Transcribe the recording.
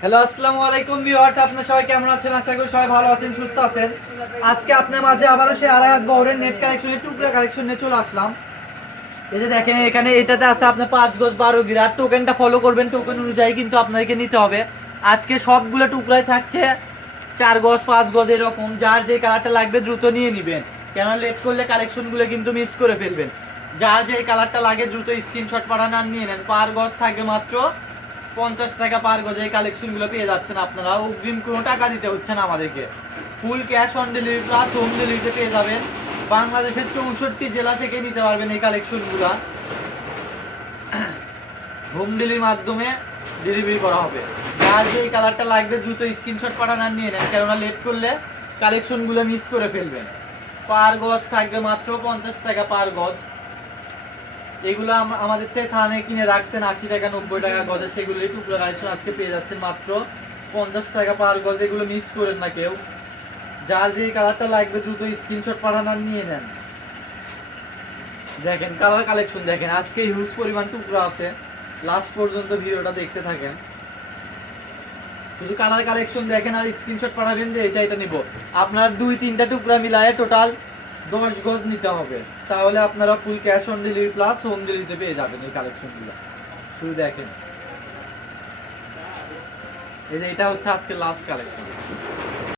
Hello, আসসালামু আলাইকুম viewers. আপনারা সবাই কেমন আছেন? আশা করি সবাই ভালো আছেন, সুস্থ আছেন। আজকে আপনার মাঝে আবারও সেই আড়াই বহরের নেট কালেকশনের টুকরা কালেকশন নিয়ে চলে আসলাম। এই যে দেখেন, এখানে এটাতে আছে আপনার 5 গজ 12 গিরা। টোকেনটা ফলো করবেন, টোকেন অনুযায়ী কিন্তু আপনাদেরকে নিতে হবে। আজকে সবগুলো টুকরাই থাকছে 4 গজ 5 গজ এরকম। যার যে কালারটা লাগবে দ্রুত নিয়ে নেবেন, কেন লেট করলে কালেকশনগুলো কিন্তু মিস করে ফেলবেন। যার যে কালারটা লাগে দ্রুত স্ক্রিনশট পাঠান আর নিয়ে নেন। পার গজ থাকবে মাত্র 50 টাকা পার গজে। এই কালেকশনগুলো পেয়ে যাচ্ছেন আপনারা। অগ্রিম কোনো টাকা দিতে হচ্ছে না আমাদেরকে। Full cash on delivery plus home ডেলিভারিতে পেয়ে যাবেন। বাংলাদেশের 64 জেলা থেকে নিতে পারবেন এই কালেকশনগুলো। হোম ডেলিভারির মাধ্যমে ডেলিভারি করা হবে। যার যে এই কালারটা লাগবে দ্রুত স্ক্রিনশট পাঠান আর নিয়ে নেন, কেননা লেট করলে কালেকশনগুলো মিস করে ফেলবেন। পার গজ থাকবে মাত্র 50 টাকা পার গজ। এগুলো আমাদের থেকে থানে কিনে রাখছেন 80 টাকা 90 টাকা গজে, সেগুলো টুকরা কালেকশন আজকে পেয়ে যাচ্ছেন মাত্র 50 টাকা পার গজ। এগুলো মিস করেন না কেউ। যার যে কালারটা লাগবে দ্রুত স্ক্রিনশট পাঠান আর নিয়ে নেন। দেখেন কালার কালেকশন দেখেন, আজকে হিউজ পরিমাণ টুকরা আছে। লাস্ট পর্যন্ত ভিডিওটা দেখতে থাকেন। শুধু কালার কালেকশন দেখেন আর স্ক্রিনশট পাঠাবেন যে এটা নিব। আপনার 2-3টা টুকরা মিলায়ে টোটাল 10 গজ নিতে হবে। তাহলে আপনারা full cash on delivery plus home ডেলিভারিতে পেয়ে যাবেন এই কালেকশনগুলো। শুধু দেখেন, এই যে এটা হচ্ছে আজকে লাস্ট কালেকশন।